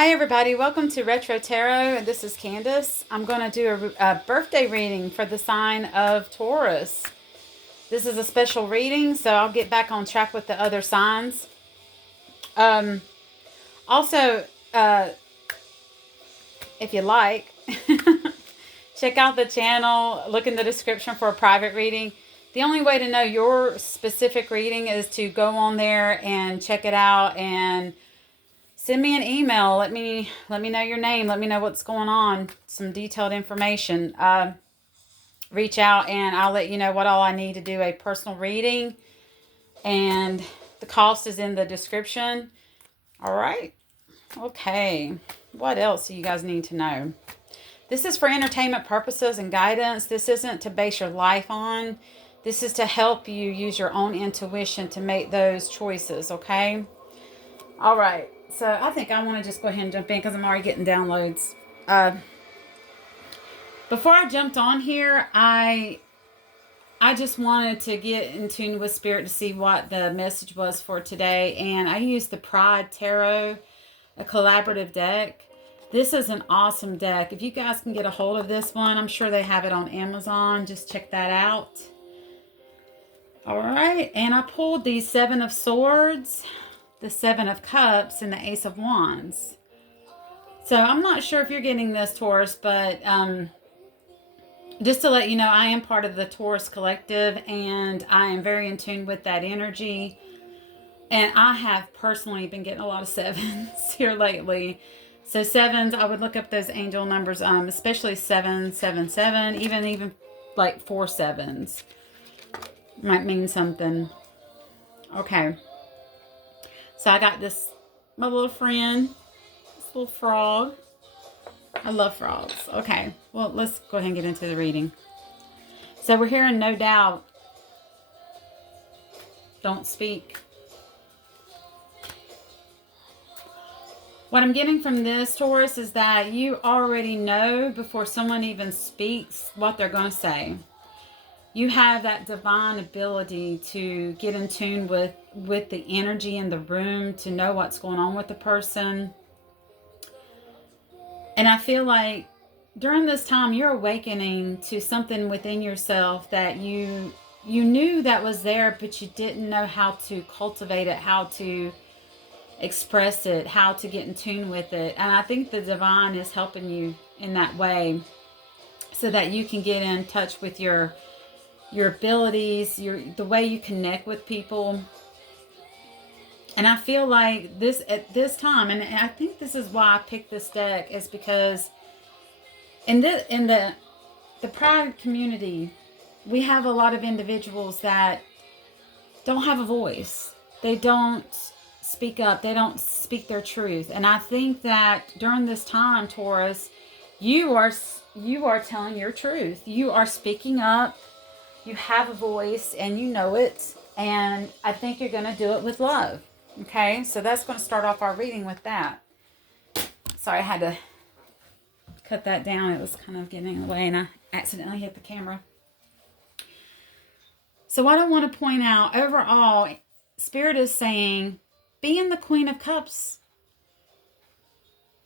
Hi everybody, welcome to Retro Tarot, and this is Candace. I'm going to do a birthday reading for the sign of Taurus. This is a special reading, so I'll get back on track with the other signs. Also, if you like, check out the channel, look in the description for a private reading. The only way to know your specific reading is to go on there and check it out and send me an email. Let me know your name. Let me know what's going on. Some detailed information. Reach out and I'll let you know what all I need to do a personal reading. And the cost is in the description. All right. Okay. What else do you guys need to know? This is for entertainment purposes and guidance. This isn't to base your life on. This is to help you use your own intuition to make those choices. Okay. All right. So I think I want to just go ahead and jump in because I'm already getting downloads. Before I jumped on here, I just wanted to get in tune with Spirit to see what the message was for today. And I used the Pride Tarot, a collaborative deck. This is an awesome deck. If you guys can get a hold of this one, I'm sure they have it on Amazon. Just check that out. All right. And I pulled the Seven of Swords, the Seven of Cups, and the Ace of Wands. So I'm not sure if you're getting this, Taurus, but just to let you know, I am part of the Taurus collective, and I am very in tune with that energy. And I have personally been getting a lot of sevens here lately. So sevens, I would look up those angel numbers, especially 777, even like 4 sevens. Might mean something. Okay. So I got my little friend, this little frog. I love frogs. Okay, well, let's go ahead and get into the reading. So we're hearing no doubt. Don't speak. What I'm getting from this, Taurus, is that you already know before someone even speaks what they're going to say. You have that divine ability to get in tune with the energy in the room, to know what's going on with the person. And I feel like during this time, you're awakening to something within yourself that you knew that was there, but you didn't know how to cultivate it, how to express it, how to get in tune with it. And I think the divine is helping you in that way so that you can get in touch with your abilities, the way you connect with people. And I feel like this at this time, and I think this is why I picked this deck, is because in the Pride community, we have a lot of individuals that don't have a voice. They don't speak up. They don't speak their truth. And I think that during this time, Taurus, you are telling your truth. You are speaking up. You have a voice and you know it. And I think you're going to do it with love. Okay, so that's going to start off our reading with that. Sorry, I had to cut that down. It was kind of getting in the way and I accidentally hit the camera. So what I want to point out, overall, Spirit is saying, being the Queen of Cups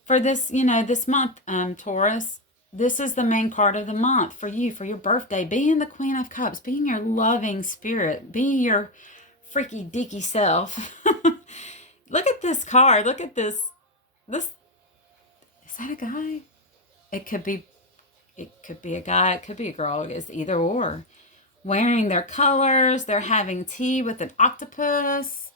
for this, this month, Taurus. This is the main card of the month for you, for your birthday. Being the Queen of Cups, being your loving spirit, being your freaky deaky self. Look at this card. Look at this. Is that a guy? It could be a guy. It could be a girl. It's either or. Wearing their colors. They're having tea with an octopus.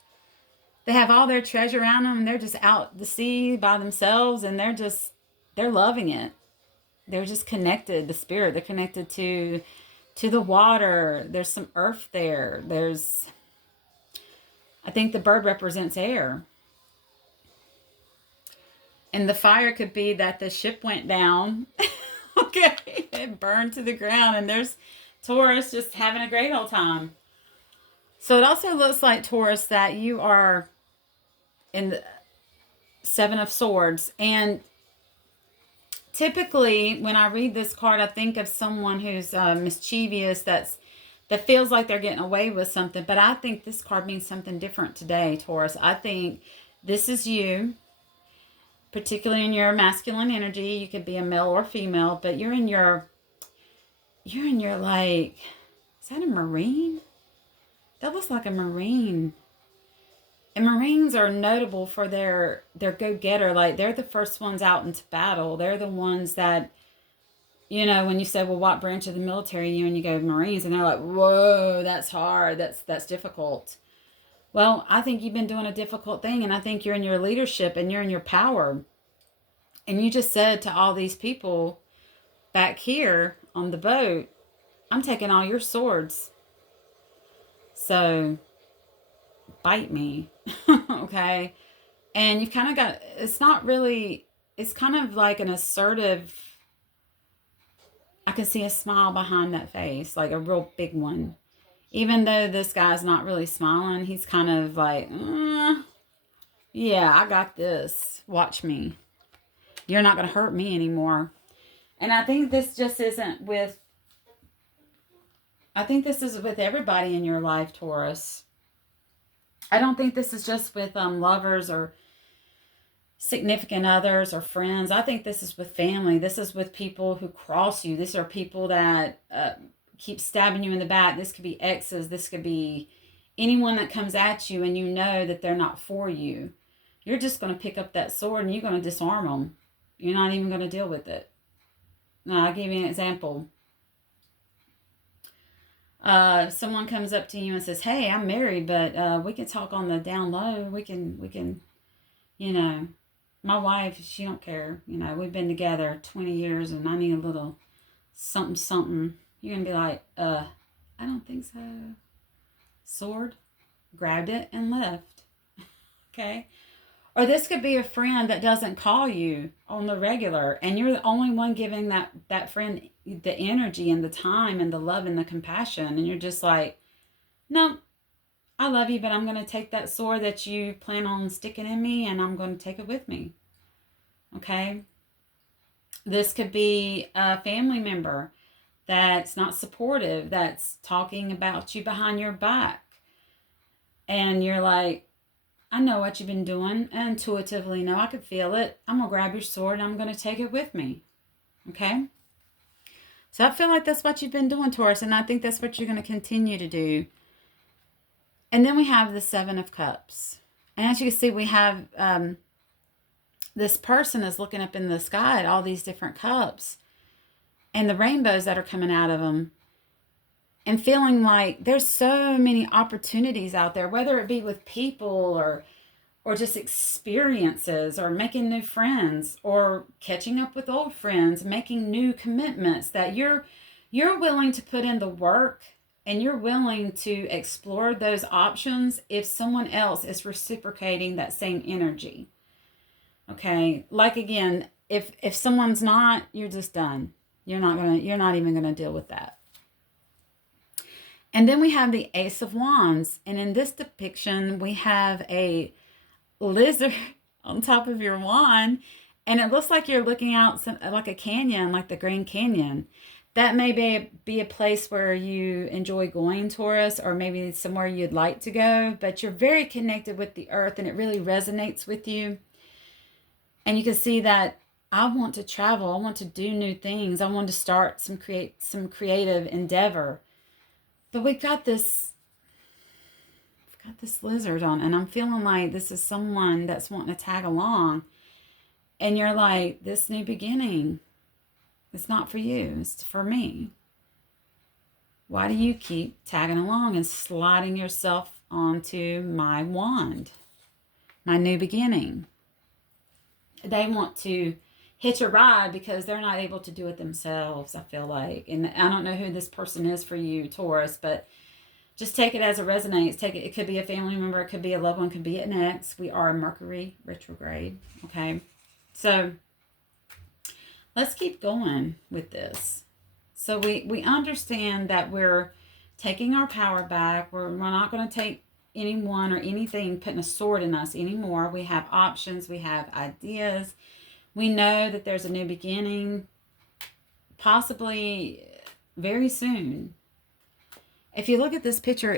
They have all their treasure around them. And they're just out at the sea by themselves. And they're loving it. They're just connected. The spirit. They're connected to the water. There's some earth there. I think the bird represents air. And the fire could be that the ship went down. Okay. It burned to the ground. And there's Taurus just having a great old time. So it also looks like, Taurus, that you are in the Seven of Swords. And typically, when I read this card, I think of someone who's mischievous, that feels like they're getting away with something. But I think this card means something different today, Taurus. I think this is you. particularly in your masculine energy. You could be a male or female, but you're in your like, is that a Marine? That looks like a Marine. And Marines are notable for their go-getter. Like, they're the first ones out into battle. They're the ones that, when you say, well, what branch of the military are you, and you go Marines, and they're like, whoa, that's hard. That's difficult. Well, I think you've been doing a difficult thing, and I think you're in your leadership and you're in your power. And you just said to all these people back here on the boat, I'm taking all your swords. So bite me. Okay. And you've kind of got, it's not really, it's kind of like an assertive, I can see a smile behind that face, like a real big one. Even though this guy's not really smiling, he's kind of like, yeah, I got this. Watch me. You're not going to hurt me anymore. And I think this just isn't with, I think this is with everybody in your life, Taurus. I don't think this is just with lovers or significant others or friends. I think this is with family. This is with people who cross you. These are people that keep stabbing you in the back. This could be exes. This could be anyone that comes at you and you know that they're not for you. You're just going to pick up that sword and you're going to disarm them. You're not even going to deal with it. Now, I'll give you an example. Someone comes up to you and says, hey, I'm married, but we can talk on the down low. We can, my wife, she don't care. We've been together 20 years and I need a little something, something. You're going to be like, I don't think so. Sword, grabbed it and left. Okay. Or this could be a friend that doesn't call you on the regular, and you're the only one giving that friend the energy and the time and the love and the compassion. And you're just like, no, I love you, but I'm going to take that sword that you plan on sticking in me and I'm going to take it with me. Okay. This could be a family member that's not supportive, that's talking about you behind your back. And you're like, I know what you've been doing. I intuitively know. I could feel it. I'm going to grab your sword and I'm going to take it with me. Okay? So I feel like that's what you've been doing, Taurus, and I think that's what you're going to continue to do. And then we have the Seven of Cups. And as you can see, we have this person is looking up in the sky at all these different cups and the rainbows that are coming out of them, and feeling like there's so many opportunities out there, whether it be with people or just experiences or making new friends or catching up with old friends, making new commitments, that you're willing to put in the work and you're willing to explore those options if someone else is reciprocating that same energy. Okay? Like, again, if someone's not, you're just done. You're not even going to deal with that. And then we have the Ace of Wands. And in this depiction, we have a lizard on top of your wand. And it looks like you're looking out like a canyon, like the Grand Canyon. That may be a place where you enjoy going, Taurus, or maybe somewhere you'd like to go. But you're very connected with the earth and it really resonates with you. And you can see that I want to travel. I want to do new things. I want to start some creative endeavor. But we've got this lizard on, and I'm feeling like this is someone that's wanting to tag along. And you're like, this new beginning, it's not for you, it's for me. Why do you keep tagging along and sliding yourself onto my wand, my new beginning? They want to hitch a ride because they're not able to do it themselves, I feel like. And I don't know who this person is for you, Taurus, but just take it as it resonates. Take it. It could be a family member. It could be a loved one. It could be an ex. We are Mercury retrograde. Okay. So let's keep going with this. So we understand that we're taking our power back. We're not going to take anyone or anything putting a sword in us anymore. We have options. We have ideas. We know that there's a new beginning, possibly very soon. If you look at this picture,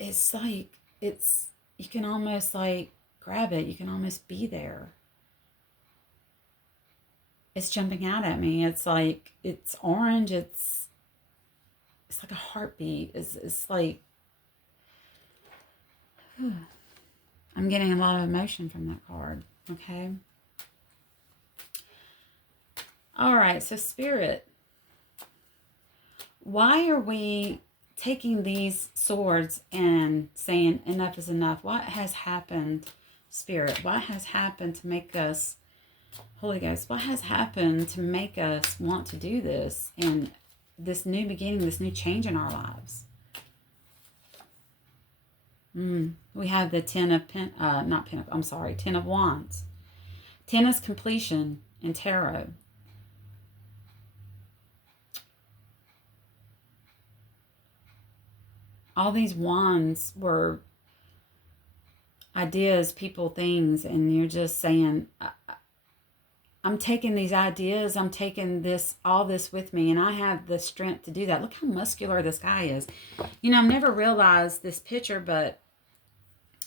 it's like, you can almost like grab it. You can almost be there. it's jumping out at me. It's like, it's orange. It's like a heartbeat. It's like, whew. I'm getting a lot of emotion from that card. Okay. All right. So Spirit, why are we taking these swords and saying enough is enough? What has happened, Spirit? What has happened to make us, Holy Ghost, what has happened to make us want to do this and this new beginning, this new change in our lives? We have the Ten of Ten of Wands. 10 is completion in tarot. All these wands were ideas, people, things, and you're just saying, I'm taking these ideas, I'm taking all this with me, and I have the strength to do that. Look how muscular this guy is. You know, I've never realized this picture, but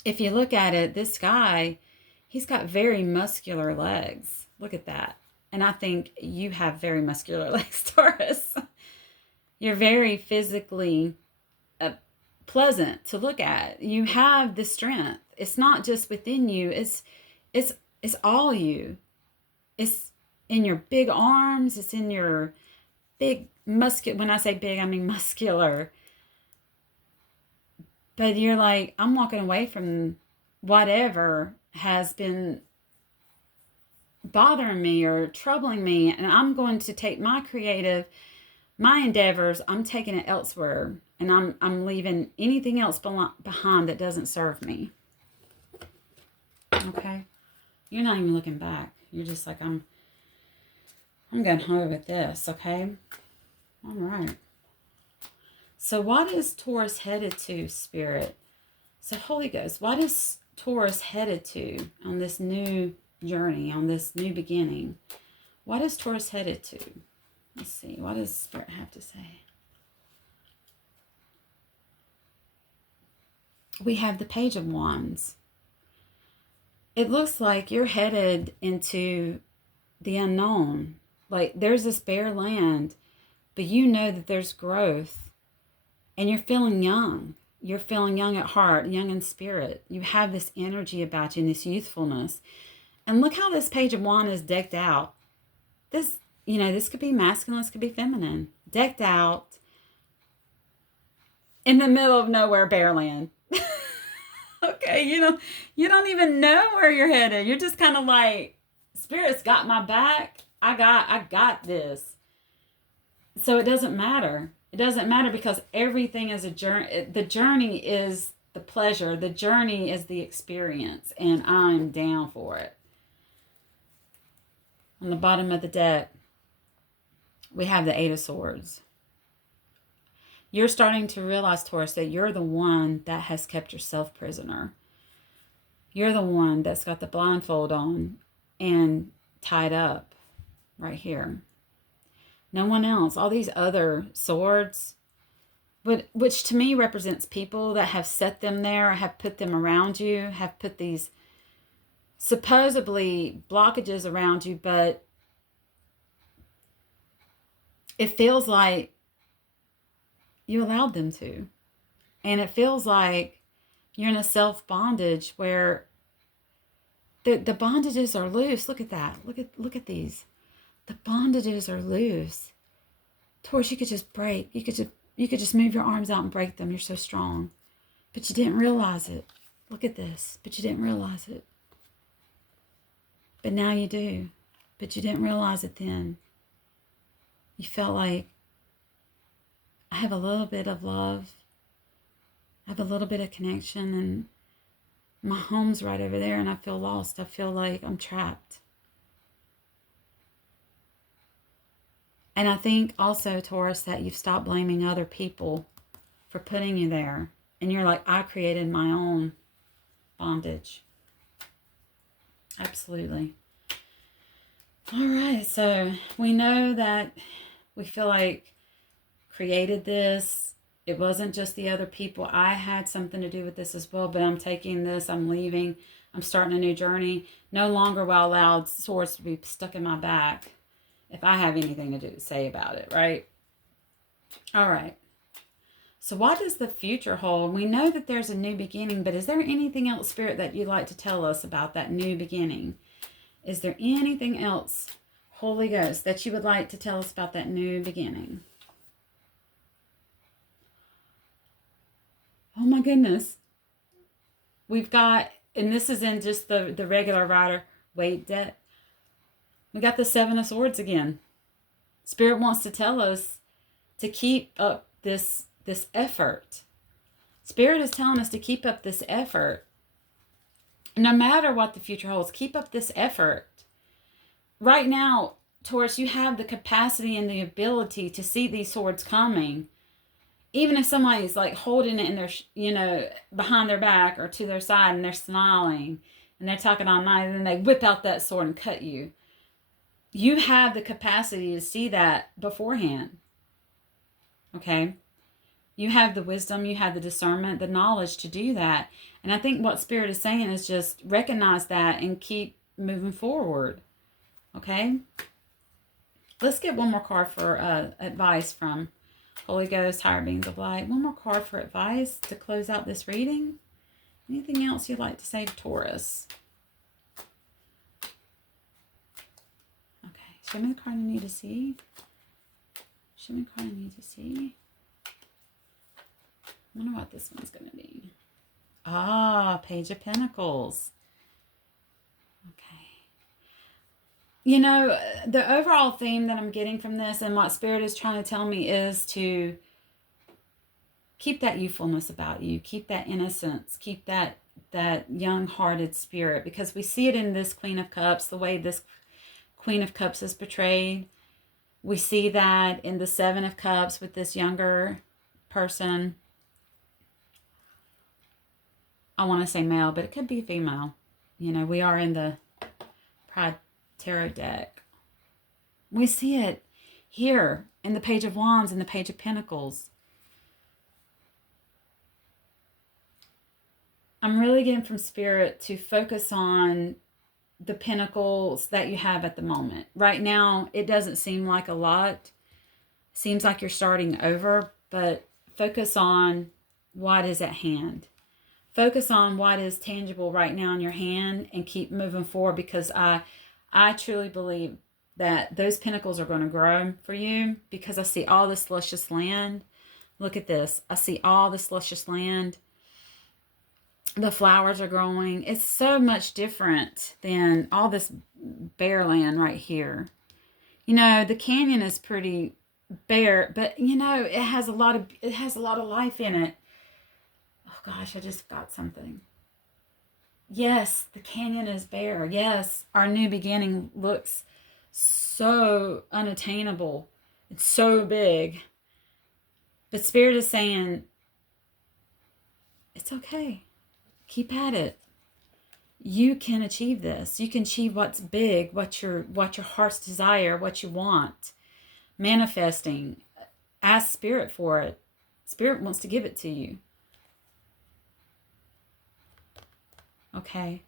if you look at it, this guy, he's got very muscular legs. Look at that. And I think you have very muscular legs, Taurus. You're very physically pleasant to look at. You have the strength. It's not just within you. It's all you. It's in your big arms. It's in your big muscular. When I say big, I mean muscular. But you're like, I'm walking away from whatever has been bothering me or troubling me, and I'm going to take my endeavors, I'm taking it elsewhere, and I'm leaving anything else behind that doesn't serve me. Okay? You're not even looking back. You're just like, I'm going home with this, okay? All right. So what is Taurus headed to, Spirit? So Holy Ghost, what is Taurus headed to on this new journey, on this new beginning? What is Taurus headed to? Let's see. What does Spirit have to say? We have the Page of Wands. It looks like you're headed into the unknown. Like there's this bare land, but you know that there's growth. And you're feeling young. You're feeling young at heart, young in spirit. You have this energy about you and this youthfulness. And look how this Page of Wands is decked out. This, this could be masculine, this could be feminine. Decked out in the middle of nowhere, bare land. Okay, you don't even know where you're headed. You're just kind of like, Spirit's got my back. I got this. So it doesn't matter. It doesn't matter because everything is a journey. The journey is the pleasure. The journey is the experience. And I'm down for it. On the bottom of the deck, we have the Eight of Swords. You're starting to realize, Taurus, that you're the one that has kept yourself prisoner. You're the one that's got the blindfold on and tied up right here. No one else. All these other swords, which to me represents people that have set them there, have put them around you, have put these supposedly blockages around you, but it feels like you allowed them to. And it feels like you're in a self-bondage where the bondages are loose. Look at that. Look at these. The bondages are loose. Taurus, you could just break. You could just move your arms out and break them. You're so strong. But you didn't realize it. Look at this. But you didn't realize it. But now you do. But you didn't realize it then. You felt like, I have a little bit of love. I have a little bit of connection. And my home's right over there. And I feel lost. I feel like I'm trapped. And I think also, Taurus, that you've stopped blaming other people for putting you there. And you're like, I created my own bondage. Absolutely. All right. So we know that we feel like created this. It wasn't just the other people. I had something to do with this as well, but I'm taking this. I'm leaving. I'm starting a new journey. No longer will I allow swords to be stuck in my back. if I have anything to say about it, right? All right. So what does the future hold? We know that there's a new beginning, but is there anything else, Spirit, that you'd like to tell us about that new beginning? Is there anything else, Holy Ghost, that you would like to tell us about that new beginning? Oh my goodness. We've got, and this is in just the regular Rider Waite deck. We got the Seven of Swords again. Spirit wants to tell us to keep up this effort. Spirit is telling us to keep up this effort. No matter what the future holds, keep up this effort. Right now, Taurus, you have the capacity and the ability to see these swords coming. Even if somebody's like holding it in their, behind their back or to their side and they're smiling and they're talking all night and then they whip out that sword and cut you. You have the capacity to see that beforehand. Okay? You have the wisdom, you have the discernment, the knowledge to do that. And I think what Spirit is saying is just recognize that and keep moving forward. Okay? Let's get one more card for advice from Holy Ghost, higher beings of light. One more card for advice to close out this reading. Anything else you'd like to say to Taurus? Okay, show me the card I need to see. Show me the card I need to see. I wonder what this one's going to be. Page of Pentacles. Okay. The overall theme that I'm getting from this and what Spirit is trying to tell me is to keep that youthfulness about you. Keep that innocence. Keep that young-hearted spirit. Because we see it in this Queen of Cups, the way this Queen of Cups is portrayed. We see that in the Seven of Cups with this younger person. I want to say male, but it could be female. We are in the Pride Tarot deck. We see it here in the Page of Wands and the Page of Pentacles. I'm really getting from Spirit to focus on the pentacles that you have at the moment. Right now, it doesn't seem like a lot. Seems like you're starting over, but focus on what is at hand. Focus on what is tangible right now in your hand and keep moving forward, because I truly believe that those pentacles are going to grow for you, because I see all this luscious land. Look at this. I see all this luscious land. The flowers are growing. It's so much different than all this bare land right here. The canyon is pretty bare, but it has a lot of life in it. Oh gosh, I just got something. Yes, the canyon is bare. Yes, our new beginning looks so unattainable. It's so big. But Spirit is saying, it's okay. Keep at it. You can achieve this. You can achieve what's big, what your heart's desire, what you want. Manifesting. Ask Spirit for it. Spirit wants to give it to you. Okay.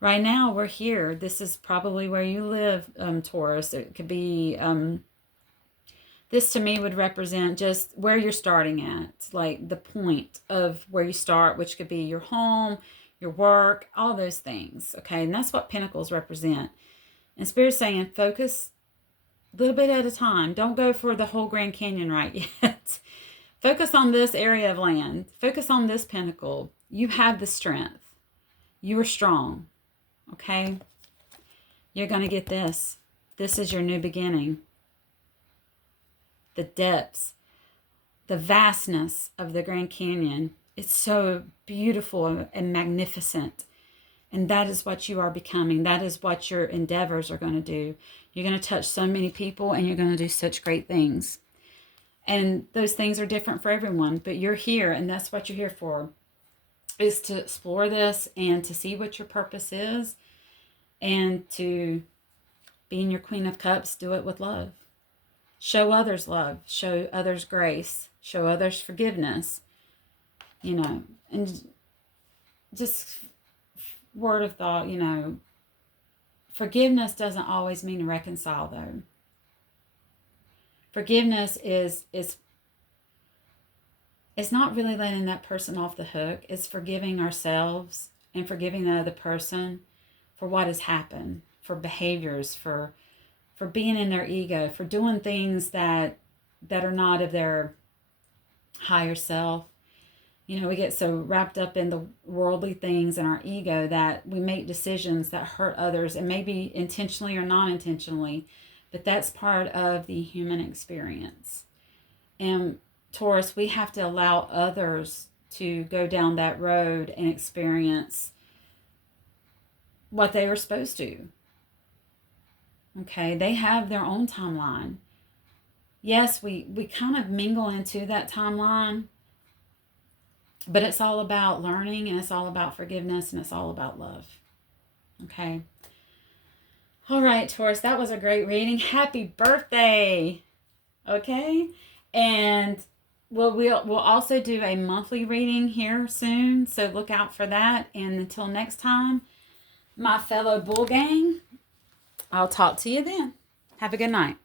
Right now, we're here. This is probably where you live, Taurus. It could be, this to me would represent just where you're starting at. Like the point of where you start, which could be your home, your work, all those things. Okay. And that's what pentacles represent. And Spirit's saying, focus a little bit at a time. Don't go for the whole Grand Canyon right yet. Focus on this area of land. Focus on this pentacle. You have the strength. You are strong. Okay? You're going to get this. This is your new beginning. The depths, the vastness of the Grand Canyon. It's so beautiful and magnificent. And that is what you are becoming. That is what your endeavors are going to do. You're going to touch so many people and you're going to do such great things. And those things are different for everyone, but you're here and that's what you're here for, is to explore this and to see what your purpose is and to being your Queen of Cups, do it with love. Show others love, show others grace, show others forgiveness, and just word of thought, forgiveness doesn't always mean reconcile though. Forgiveness is it's not really letting that person off the hook. It's forgiving ourselves and forgiving the other person for what has happened, for behaviors, for being in their ego, for doing things that are not of their higher self. You know, we get so wrapped up in the worldly things and our ego that we make decisions that hurt others, and maybe intentionally or non-intentionally, but that's part of the human experience. And Taurus, we have to allow others to go down that road and experience what they were supposed to. Okay, they have their own timeline. Yes, we kind of mingle into that timeline, but it's all about learning, and it's all about forgiveness, and it's all about love. Okay. All right, Taurus, that was a great reading. Happy birthday. Okay. And we'll also do a monthly reading here soon, so look out for that. And until next time, my fellow bull gang, I'll talk to you then. Have a good night.